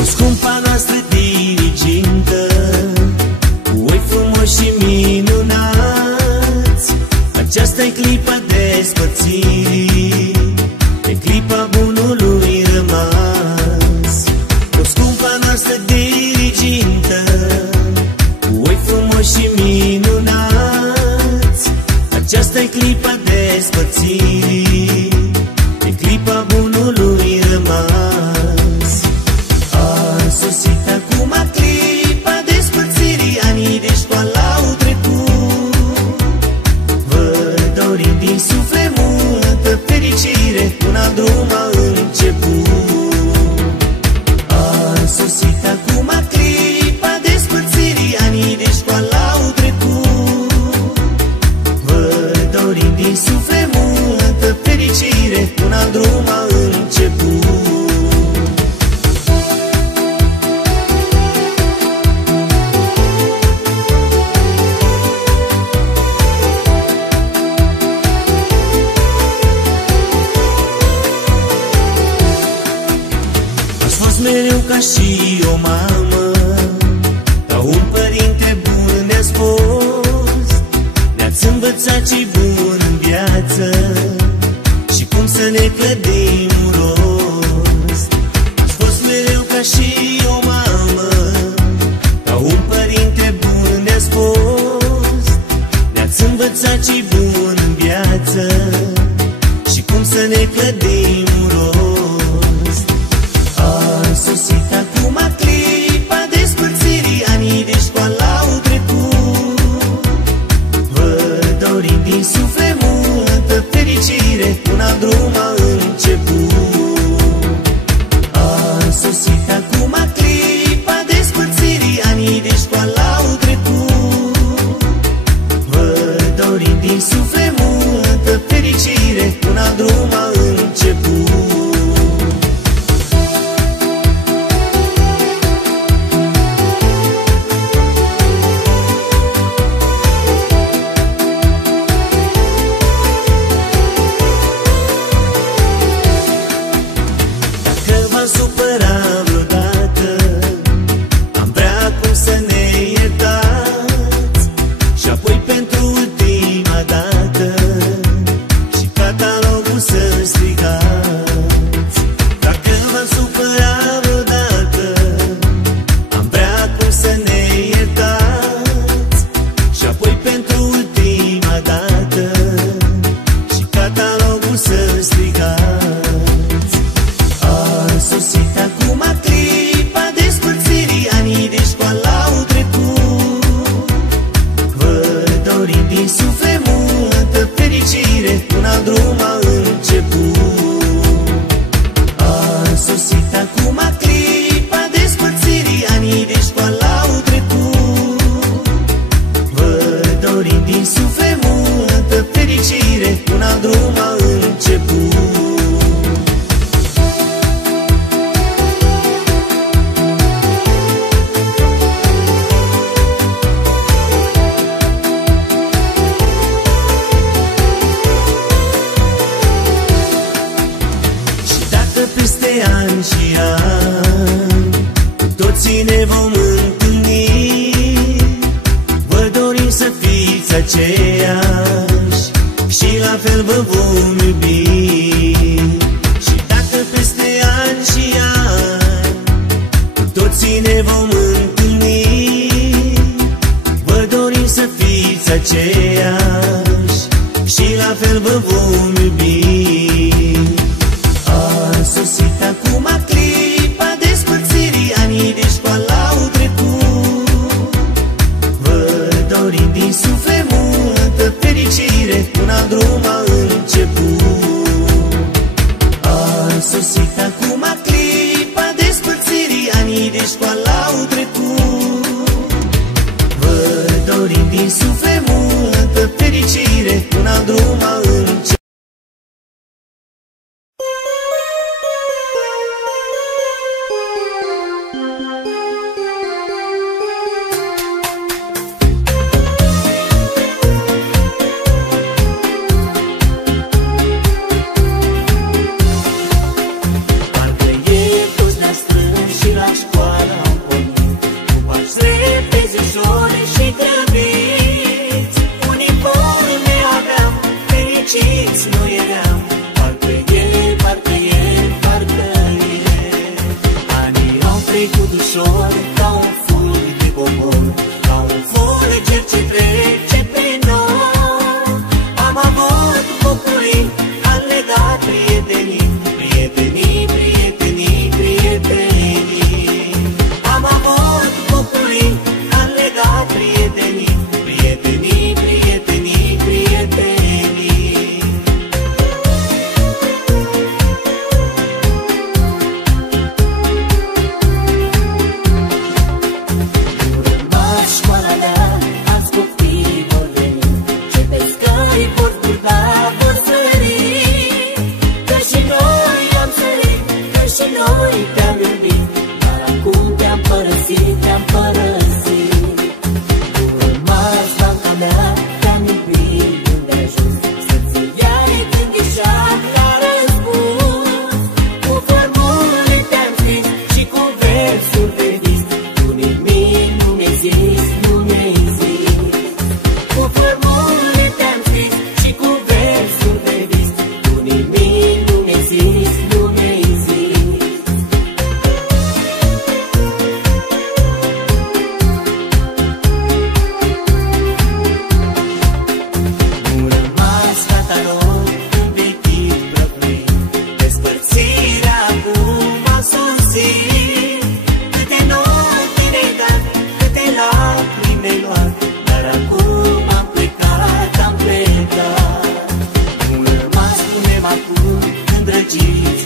O scumpa noastră dirigintă, cu oi frumoși și minunați, aceasta-i clipa despărțirii, e clipa bunului rămas. O scumpa noastră dirigintă, cu oi frumoși și minunați, aceasta-i clipa despărțirii, e clipa bunului rămas. A sosit acum clipa despărțirii, anii de școală au trecut. Vă dorim din suflet multă fericire, un alt drum a început. A sosit acum clipa despărțirii, anii de școală au trecut. Vă dorim din suflet multă fericire, un alt drum a început. Ați fost mereu ca și o mamă, ca un părinte bun ne-ați fost. Ne-ați învățat ce-i bun în viață și cum să ne clădim un rost. Ați fost mereu ca și o mamă, ca un părinte bun ne-ați fost. Ne-ați învățat ce-i bun în viață și cum să ne clădim un rost. A sosit acum clipa despărțirii, anii de școală au trecut. Vă dorim din suflet multă fericire, un alt drum a început. A sosit acum clipa despărțirii, anii de școală au trecut. Vă dorim din suflet multă fericire, un alt drum a început. Supăra vreodată, am vrea acum să ne iertați și apoi pentru ultima dată și catalogul să strigați. Dacă v-am supărat vreodată, am vrea acum să ne iertați și apoi pentru ultima dată și catalogul să strigați. A sosit acum clipa despărțirii, anii de școală au trecut. Vă dorim din suflet multă fericire, un alt drum a început. A sosit acum clipa despărțirii, anii de școală au trecut. Vă dorim din suflet multă fericire, un alt drum a început. Peste ani și ani, cu toții ne vom întâlni. Vă dorim să fiți aceiași și la fel vă vom iubi. Și dacă peste ani și ani, cu toții ne vom întâlni, vă dorim să fiți aceiași și la fel vă vom iubi. A sosit acum clipa despărțirii, anii de școală au trecut. Vă dorim din suflet multă fericire, un alt drum a început. A sosit acum clipa despărțirii, anii de școală au trecut. Vă dorim din suflet multă fericire, un alt drum a început. și noi te-am iubit, dar acum te-am părăsit, te-am părăsit. Nu rămas banca mea, te-am iubit, unde ai ajuns să-ți iai gândișat la răspuns. Cu formule te-am scris și cu versuri de vis, tu nimic nu mi-ai zis, nu mi-ai zis. Cu formule te-am scris și cu versuri de vis, tu nimic nu mi-ai zis, nu mi-ai zis. Nu rămas catalog învechit, prăbuit, despărțirea acum a sosit. Câte note ne-ai dat, câte lacrimi ne-ai luat, dar acum am plecat, am plecat. Nu rămas, spunem acum, îndrăgiți